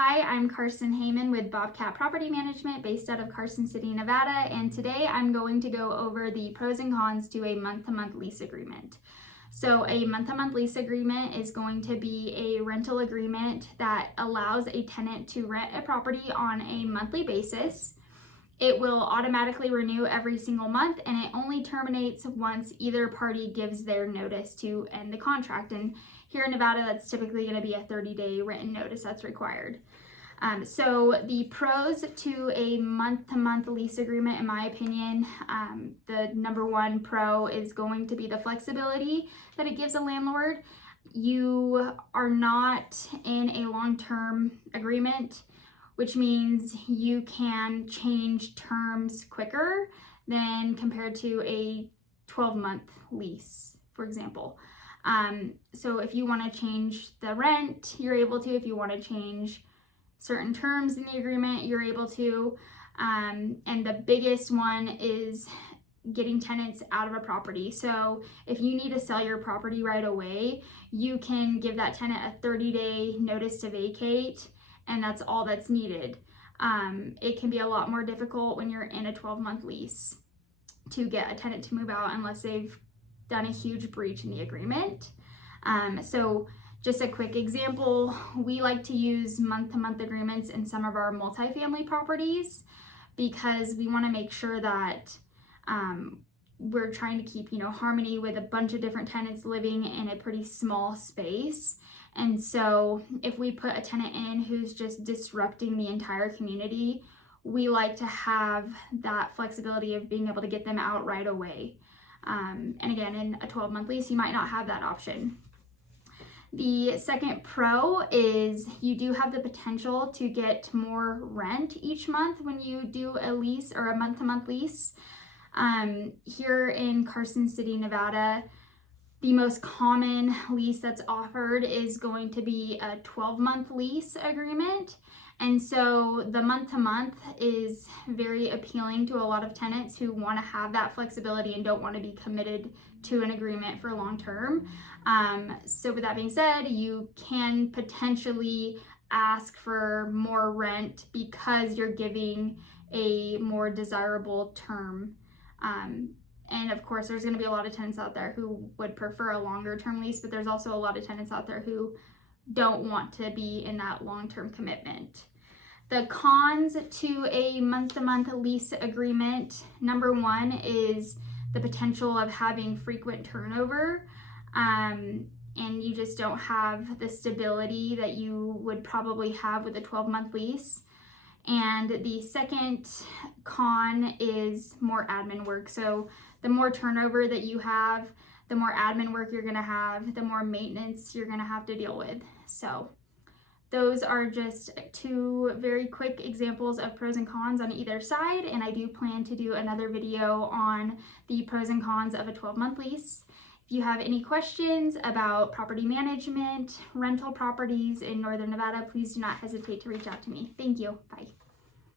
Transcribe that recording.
Hi, I'm Carson Heyman with Bobcat Property Management based out of Carson City, Nevada, and today I'm going to go over the pros and cons to a month-to-month lease agreement. So a month-to-month lease agreement is going to be a rental agreement that allows a tenant to rent a property on a monthly basis. It will automatically renew every single month, and it only terminates once either party gives their notice to end the contract. And here in Nevada, that's typically going to be a 30-day written notice that's required. So the pros to a month-to-month lease agreement, in my opinion, the number one pro is going to be the flexibility that it gives a landlord. You are not in a long-term agreement, which means you can change terms quicker than compared to a 12-month lease, for example. So if you want to change the rent, you're able to. If you want to change certain terms in the agreement, you're able to. And the biggest one is getting tenants out of a property. So if you need to sell your property right away, you can give that tenant a 30-day notice to vacate, and that's all that's needed. It can be a lot more difficult when you're in a 12-month lease to get a tenant to move out unless they've done a huge breach in the agreement. So just a quick example, we like to use month-to-month agreements in some of our multifamily properties because we want to make sure that we're trying to keep, harmony with a bunch of different tenants living in a pretty small space. And so if we put a tenant in who's just disrupting the entire community, we like to have that flexibility of being able to get them out right away. And again, in a 12-month lease, you might not have that option. The second pro is you do have the potential to get more rent each month when you do a lease or a month-to-month lease. Here in Carson City, Nevada, the most common lease that's offered is going to be a 12-month lease agreement. And so the month-to-month is very appealing to a lot of tenants who want to have that flexibility and don't want to be committed to an agreement for long-term. So with that being said, you can potentially ask for more rent because you're giving a more desirable term. And of course, there's going to be a lot of tenants out there who would prefer a longer term lease, but there's also a lot of tenants out there who don't want to be in that long-term commitment. The cons to a month-to-month lease agreement, number one is the potential of having frequent turnover, and you just don't have the stability that you would probably have with a 12-month lease. And the second con is more admin work. So the more turnover that you have, the more admin work you're gonna have, the more maintenance you're gonna have to deal with. So those are just two very quick examples of pros and cons on either side, and I do plan to do another video on the pros and cons of a 12-month lease. If you have any questions about property management, rental properties in Northern Nevada, please do not hesitate to reach out to me. Thank you. Bye.